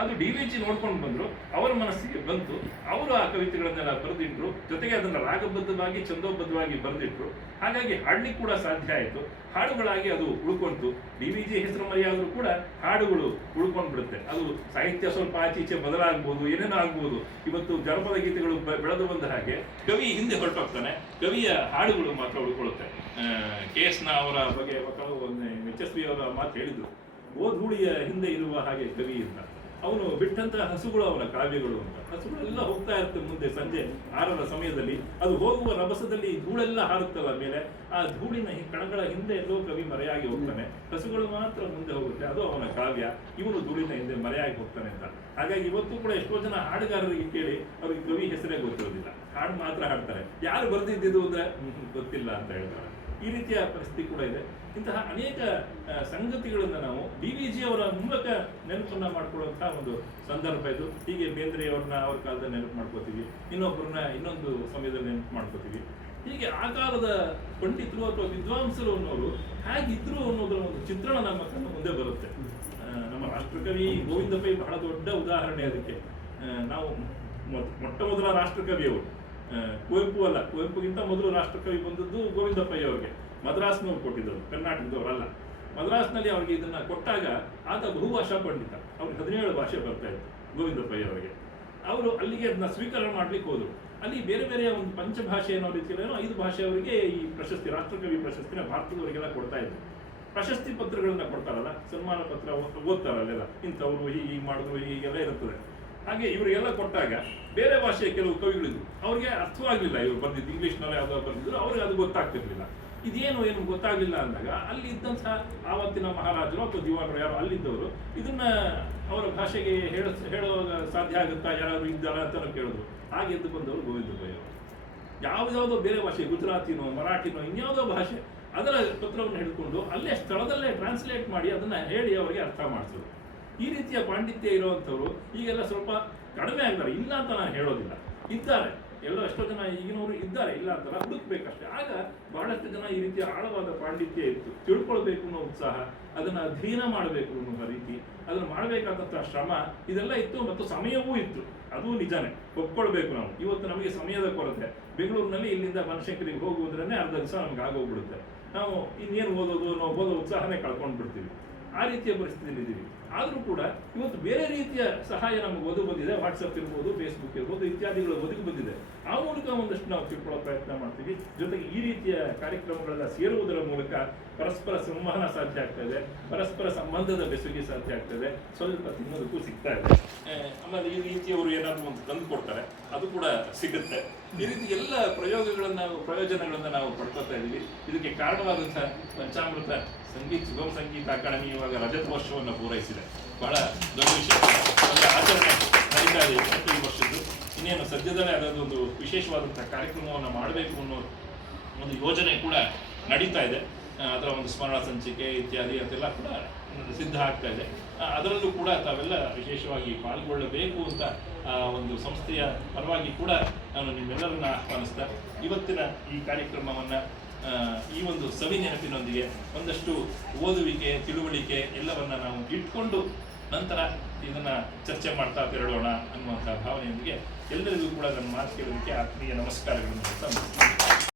ಅದು DVJ ನೋಡ್ಕೊಂಡು ಬಂದ್ರು, ಅವರ ಮನಸ್ಸಿಗೆ ಬಂತು. ಅವರು ಆ ಕವಿತೆಗಳನ್ನೆಲ್ಲ ಬರೆದಿಟ್ರು, ಜೊತೆಗೆ ಅದನ್ನ ರಾಗಬದ್ಧವಾಗಿ ಛಂದೋಬದ್ಧವಾಗಿ ಬರೆದಿಟ್ರು. ಹಾಗಾಗಿ ಹಾಡ್ಲಿಕ್ಕೆ ಕೂಡ ಸಾಧ್ಯ ಆಯಿತು. ಹಾಡುಗಳಾಗಿ ಅದು ಉಳ್ಕೊಂತು. DVJ ಹೆಸರು ಮರೆಯಾದ್ರೂ ಕೂಡ ಹಾಡುಗಳು ಉಳ್ಕೊಂಡ್ ಬಿಡುತ್ತೆ. ಅದು ಸಾಹಿತ್ಯ ಸ್ವಲ್ಪ ಆಚೀಚೆ ಬದಲಾಗ್ಬೋದು, ಏನೇನೋ ಆಗ್ಬೋದು. ಇವತ್ತು ಜನಪದ ಗೀತೆಗಳು ಬೆಳೆದು ಬಂದ ಹಾಗೆ ಕವಿ ಹಿಂದೆ ಹೊರಟೋಗ್ತಾನೆ, ಕವಿಯ ಹಾಡುಗಳು ಮಾತ್ರ ಉಳ್ಕೊಳ್ಳುತ್ತೆ. KS ಅವರ ಬಗ್ಗೆ ಒಂದು HSV ಅವರ ಮಾತು ಹೇಳಿದ್ರು, ಓಧೂಳಿಯ ಹಿಂದೆ ಇರುವ ಹಾಗೆ ಕವಿ ಅಂತ. ಅವನು ಬಿಟ್ಟಂತಹ ಹಸುಗಳು ಅವನ ಕಾವ್ಯಗಳು ಅಂತ. ಹಸುಗಳೆಲ್ಲ ಹೋಗ್ತಾ ಇರ್ತವೆ ಮುಂದೆ ಸಂಜೆ 6ರ ಸಮಯದಲ್ಲಿ. ಅದು ಹೋಗುವ ರಭಸದಲ್ಲಿ ಧೂಳೆಲ್ಲ ಹಾರುತ್ತಲ್ಲ ಮೇಲೆ, ಆ ಧೂಳಿನ ಕಣಗಳ ಹಿಂದೆ ಎಲ್ಲೋ ಕವಿ ಮರೆಯಾಗಿ ಹೋಗ್ತಾನೆ, ಹಸುಗಳು ಮಾತ್ರ ಮುಂದೆ ಹೋಗುತ್ತೆ, ಅದು ಅವನ ಕಾವ್ಯ. ಇವನು ಧೂಳಿನ ಹಿಂದೆ ಮರೆಯಾಗಿ ಹೋಗ್ತಾನೆ ಅಂತ. ಹಾಗಾಗಿ ಇವತ್ತು ಕೂಡ ಎಷ್ಟೋ ಜನ ಹಾಡುಗಾರರಿಗೆ ಕೇಳಿ ಅವ್ರಿಗೆ ಕವಿ ಹೆಸರೇ ಗೊತ್ತಿರೋದಿಲ್ಲ, ಹಾಡು ಮಾತ್ರ ಹಾಡ್ತಾರೆ. ಯಾರು ಬರ್ದಿದ್ದು ಅಂದ್ರೆ ಗೊತ್ತಿಲ್ಲ ಅಂತ ಹೇಳ್ತಾರೆ. ಈ ರೀತಿಯ ಪರಿಸ್ಥಿತಿ ಕೂಡ ಇದೆ. ಇಂತಹ ಅನೇಕ ಸಂಗತಿಗಳನ್ನು ನಾವು DVG ಅವರ ಮೂಲಕ ನೆನಪನ್ನ ಮಾಡ್ಕೊಳ್ಳುವಂತಹ ಒಂದು ಸಂದರ್ಭ ಇದು. ಹೀಗೆ ಬೇಂದ್ರೆಯವ್ರನ್ನ ಅವ್ರ ಕಾಲದಲ್ಲಿ ನೆನಪು ಮಾಡ್ಕೋತೀವಿ, ಇನ್ನೊಬ್ಬರನ್ನ ಇನ್ನೊಂದು ಸಮಯದಲ್ಲಿ ನೆನಪು ಮಾಡ್ಕೋತೀವಿ. ಹೀಗೆ ಆ ಕಾಲದ ಪಂಡಿತರು ಅಥವಾ ವಿದ್ವಾಂಸರು ಅನ್ನೋರು ಹೇಗಿದ್ರು ಅನ್ನೋದರ ಒಂದು ಚಿತ್ರಣ ನಮ್ಮ ಕಣ್ಣು ಮುಂದೆ ಬರುತ್ತೆ. ನಮ್ಮ ರಾಷ್ಟ್ರಕವಿ ಗೋವಿಂದ ಪೈ ಬಹಳ ದೊಡ್ಡ ಉದಾಹರಣೆ ಅದಕ್ಕೆ. ನಾವು ಮೊಟ್ಟ ಮೊದಲ ರಾಷ್ಟ್ರಕವಿ ಅವರು ಕುವೆಂಪು ಅಲ್ಲ, ಕುವೆಂಪುಗಿಂತ ಮೊದಲು ರಾಷ್ಟ್ರಕವಿ ಬಂದದ್ದು ಗೋವಿಂದ ಪೈ ಅವ್ರಿಗೆ. ಮದ್ರಾಸ್ನವ್ರು ಕೊಟ್ಟಿದ್ದರು, ಕರ್ನಾಟಕದವರಲ್ಲ. ಮದ್ರಾಸ್ನಲ್ಲಿ ಅವ್ರಿಗೆ ಇದನ್ನ ಕೊಟ್ಟಾಗ ಆತ ಬಹುಭಾಷಾ ಪಂಡಿತ, ಅವ್ರಿಗೆ 17 ಭಾಷೆ ಬರ್ತಾ ಇತ್ತು ಗೋವಿಂದ ಪೈ ಅವರಿಗೆ. ಅವರು ಅಲ್ಲಿಗೆ ಅದನ್ನ ಸ್ವೀಕಾರ ಮಾಡ್ಲಿಕ್ಕೆ ಹೋದ್ರು. ಅಲ್ಲಿ ಬೇರೆ ಬೇರೆ ಒಂದು ಪಂಚಭಾಷೆ ಅನ್ನೋ ರೀತಿಯಲ್ಲಿ 5 ಭಾಷೆ ಅವರಿಗೆ ಈ ಪ್ರಶಸ್ತಿ, ರಾಷ್ಟ್ರಕವಿ ಪ್ರಶಸ್ತಿನ ಭಾರತದವರಿಗೆಲ್ಲ ಕೊಡ್ತಾ ಇದ್ರು. ಪ್ರಶಸ್ತಿ ಪತ್ರಗಳನ್ನ ಕೊಡ್ತಾರಲ್ಲ, ಸನ್ಮಾನ ಪತ್ರ ಓದ್ತಾರಲ್ಲೆಲ್ಲ, ಇಂಥವ್ರು ಹೀಗೆ ಮಾಡಿದ್ರು, ಹೀಗೆಲ್ಲ ಇರುತ್ತದೆ. ಹಾಗೆ ಇವರಿಗೆಲ್ಲ ಕೊಟ್ಟಾಗ ಬೇರೆ ಭಾಷೆಯ ಕೆಲವು ಕವಿಗಳಿದ್ರು, ಅವ್ರಿಗೆ ಅರ್ಥವಾಗ್ಲಿಲ್ಲ. ಇವ್ರು ಬರ್ದಿದ್ದು ಇಂಗ್ಲಿಷ್ನಲ್ಲಿ ಯಾವ್ದಾದ್ರು ಬರ್ದಿದ್ರು, ಅವ್ರಿಗೆ ಅದು ಗೊತ್ತಾಗ್ತಿರ್ಲಿಲ್ಲ. ಇದೇನು ಏನು ಗೊತ್ತಾಗ್ಲಿಲ್ಲ ಅಂದಾಗ ಅಲ್ಲಿ ಇದ್ದಂತಹ ಆವತ್ತಿನ ಮಹಾರಾಜರು ಅಥವಾ ದಿವಾನರು ಯಾರು ಅಲ್ಲಿದ್ದವರು ಇದನ್ನ ಅವರ ಭಾಷೆಗೆ ಹೇಳುವಾಗ ಸಾಧ್ಯ ಆಗುತ್ತಾ, ಯಾರಾದ್ರು ಇದ್ದಾರ ಅಂತ ಕೇಳಿದ್ರು. ಹಾಗೆ ಎದ್ದು ಬಂದವರು ಗೋವಿಂದ ಪೈ ಅವರು. ಯಾವುದಾವುದೋ ಬೇರೆ ಭಾಷೆ, ಗುಜರಾತಿನೋ ಮರಾಠಿನೋ ಇನ್ಯಾವುದೋ ಭಾಷೆ, ಅದರ ಪತ್ರವನ್ನು ಹಿಡ್ಕೊಂಡು ಅಲ್ಲೇ ಸ್ಥಳದಲ್ಲೇ ಟ್ರಾನ್ಸ್ಲೇಟ್ ಮಾಡಿ ಅದನ್ನ ಹೇಳಿ ಅವರಿಗೆ ಅರ್ಥ ಮಾಡಿಸೋದು. ಈ ರೀತಿಯ ಪಾಂಡಿತ್ಯ ಇರುವಂಥವ್ರು ಈಗೆಲ್ಲ ಸ್ವಲ್ಪ ಕಡಿಮೆ ಆಗ್ತಾರೆ. ಇಲ್ಲ ಅಂತ ನಾನು ಹೇಳೋದಿಲ್ಲ, ಇದ್ದಾರೆ, ಎಲ್ಲೋ ಎಷ್ಟೋ ಜನ ಈಗಿನವರು ಇದ್ದಾರೆ, ಇಲ್ಲ ಅಂತಲ್ಲ, ಹುಡುಕ್ಬೇಕಷ್ಟೇ. ಆಗ ಬಹಳಷ್ಟು ಜನ ಈ ರೀತಿಯ ಆಳವಾದ ಪಾಂಡಿತ್ಯ ಇತ್ತು, ತಿಳ್ಕೊಳ್ಬೇಕು ಅನ್ನೋ ಉತ್ಸಾಹ, ಅದನ್ನ ಅಧ್ಯಯನ ಮಾಡಬೇಕು ಅನ್ನೋ ರೀತಿ, ಅದನ್ನು ಮಾಡಬೇಕಾದಂತಹ ಶ್ರಮ ಇದೆಲ್ಲ ಇತ್ತು. ಮತ್ತು ಸಮಯವೂ ಇತ್ತು, ಅದು ನಿಜಾನೇ, ಒಪ್ಕೊಳ್ಬೇಕು ನಾವು. ಇವತ್ತು ನಮಗೆ ಸಮಯದ ಕೊರತೆ. ಬೆಂಗಳೂರಿನಲ್ಲಿ ಇಲ್ಲಿಂದ ಬನಶಂಕರಿಗೆ ಹೋಗುವುದ್ರನ್ನೇ ಅರ್ಧ ದಿವಸ ನಮ್ಗೆ ಆಗೋಗ್ಬಿಡುತ್ತೆ. ನಾವು ಇನ್ನೇನು ಓದೋದು, ನಾವು ಓದೋ ಉತ್ಸಾಹನೇ ಕಳ್ಕೊಂಡು ಬಿಡ್ತೀವಿ. ಆ ರೀತಿಯ ಪರಿಸ್ಥಿತಿಯಲ್ಲಿ ಇದ್ದೀವಿ. ಆದರೂ ಕೂಡ ಇವತ್ತು ಬೇರೆ ರೀತಿಯ ಸಹಾಯ ನಮಗೆ ಒದಗಿ ಬಂದಿದೆ. ವಾಟ್ಸಪ್ ಇರ್ಬೋದು, ಫೇಸ್ಬುಕ್ ಇರ್ಬೋದು, ಇತ್ಯಾದಿಗಳು ಒದಗಿ ಬಂದಿದೆ. ಆ ಮೂಲಕ ಒಂದಷ್ಟು ನಾವು ತಿಳ್ಕೊಳ್ಳೋ ಪ್ರಯತ್ನ ಮಾಡ್ತೀವಿ. ಜೊತೆಗೆ ಈ ರೀತಿಯ ಕಾರ್ಯಕ್ರಮಗಳೆಲ್ಲ ಸೇರುವುದರ ಮೂಲಕ ಪರಸ್ಪರ ಸಂವಹನ ಸಾಧ್ಯ ಆಗ್ತಾ ಇದೆ, ಪರಸ್ಪರ ಸಂಬಂಧದ ಬೆಸುಗೆ ಸಾಧ್ಯ ಆಗ್ತದೆ, ಸ್ವಲ್ಪ ತಿನ್ನೋದಕ್ಕೂ ಸಿಗ್ತಾ ಇದೆ. ಆಮೇಲೆ ಈ ರೀತಿಯವರು ಏನಾದರೂ ಒಂದು ತಂದು ಕೊಡ್ತಾರೆ, ಅದು ಕೂಡ ಸಿಗುತ್ತೆ. ಈ ರೀತಿ ಎಲ್ಲ ಪ್ರಯೋಜನಗಳನ್ನ ನಾವು ಪಡ್ಕೊತಾ ಇದ್ದೀವಿ. ಇದಕ್ಕೆ ಕಾರಣವಾದಂತಹ ಪಂಚಾಮೃತ ಸುಗಮ ಸಂಗೀತ ಅಕಾಡೆಮಿ ಇವಾಗ ರಜತೋತ್ಸವವನ್ನು ಪೂರೈಸಿದೆ. ಬಹಳ ದೊಡ್ಡ ವಿಷಯ, ಆಚರಣೆ ನಡೀತಾ ಇದೆ ಈ ವರ್ಷದ್ದು. ಇನ್ನೇನು ಸದ್ಯದಲ್ಲೇ ಅದೊಂದು ವಿಶೇಷವಾದಂತಹ ಕಾರ್ಯಕ್ರಮವನ್ನು ಮಾಡಬೇಕು ಅನ್ನೋ ಒಂದು ಯೋಜನೆ ಕೂಡ ನಡೀತಾ ಇದೆ. ಅದರ ಒಂದು ಸ್ಮರಣ ಸಂಚಿಕೆ ಇತ್ಯಾದಿ ಅದೆಲ್ಲ ಕೂಡ ಸಿದ್ಧ ಆಗ್ತಾ ಇದೆ. ಅದರಲ್ಲೂ ಕೂಡ ತಾವೆಲ್ಲ ವಿಶೇಷವಾಗಿ ಪಾಲ್ಗೊಳ್ಳಬೇಕು ಅಂತ ಒಂದು ಸಂಸ್ಥೆಯ ಪರವಾಗಿ ಕೂಡ ನಾನು ನಿಮ್ಮೆಲ್ಲರನ್ನ ಆಹ್ವಾನಿಸ್ತಾ ಇವತ್ತಿನ ಈ ಕಾರ್ಯಕ್ರಮವನ್ನು ಈ ಒಂದು ಸವಿ ನೆನಪಿನೊಂದಿಗೆ ಒಂದಷ್ಟು ಓದುವಿಕೆ, ತಿಳುವಳಿಕೆ ಎಲ್ಲವನ್ನ ನಾವು ಇಟ್ಕೊಂಡು ನಂತರ ಇದನ್ನ ಚರ್ಚೆ ಮಾಡ್ತಾ ತೆರಳೋಣ ಅನ್ನುವಂಥ ಭಾವನೆಯೊಂದಿಗೆ ಎಲ್ಲರಿಗೂ ಕೂಡ ನನ್ನ ಮಾತು ಕೇಳೋದಕ್ಕೆ ಆತ್ಮೀಯ ನಮಸ್ಕಾರಗಳನ್ನು ಹೇಳ್ತಾ